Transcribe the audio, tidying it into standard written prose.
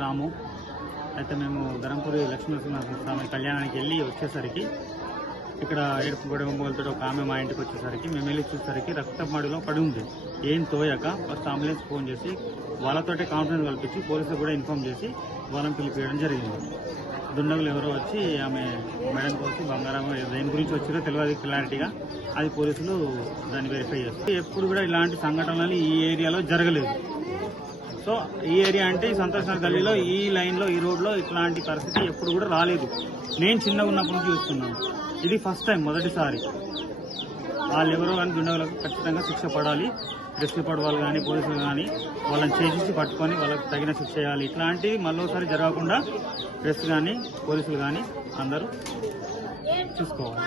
రాము అయితే మేము ధరంపూరి లక్ష్మీనరసింహస్వామి కళ్యాణానికి వెళ్ళి వచ్చేసరికి ఇక్కడ ఏడుపు గొడవలతో ఒక ఆమె మా ఇంటికి వచ్చేసరికి మేము వెళ్ళి చూసేసరికి రక్తమాడిలో పడి ఉంది. ఏం తోయక ఫస్ట్ అంబులెన్స్ ఫోన్ చేసి వాళ్ళతోటే కాన్ఫిడెన్స్ కల్పించి పోలీసులు కూడా ఇన్ఫార్మ్ చేసి వాళ్ళని పిలిపించడం జరిగింది. దుండగులు ఎవరో వచ్చి ఆమె మేడం కోసి బంగారం దేని గురించి వచ్చిందో తెలియదు క్లారిటీగా, అది పోలీసులు దాన్ని వెరిఫై చేస్తారు. ఎప్పుడు కూడా ఇలాంటి సంఘటనలు ఈ ఏరియాలో జరగలేదు. సో ఈ ఏరియా అంటే ఈ సంతోష్ నగర్ గల్లీలో ఈ లైన్లో ఈ రోడ్లో ఇట్లాంటి పరిస్థితి ఎప్పుడు కూడా రాలేదు. నేను చిన్నగా ఉన్నప్పుడు నుంచి చూస్తున్నాను. ఇది ఫస్ట్ టైం, మొదటిసారి. వాళ్ళు ఎవరో కానీ దుండగులకు ఖచ్చితంగా శిక్ష పడాలి. రెస్క్యూ పడవాలి కానీ పోలీసులు కానీ వాళ్ళని చేసి పట్టుకొని వాళ్ళకి తగిన శిక్ష చేయాలి. ఇట్లాంటివి మళ్ళీసారి జరగకుండా ప్రెస్ కానీ పోలీసులు కానీ అందరూ చూసుకోవాలి.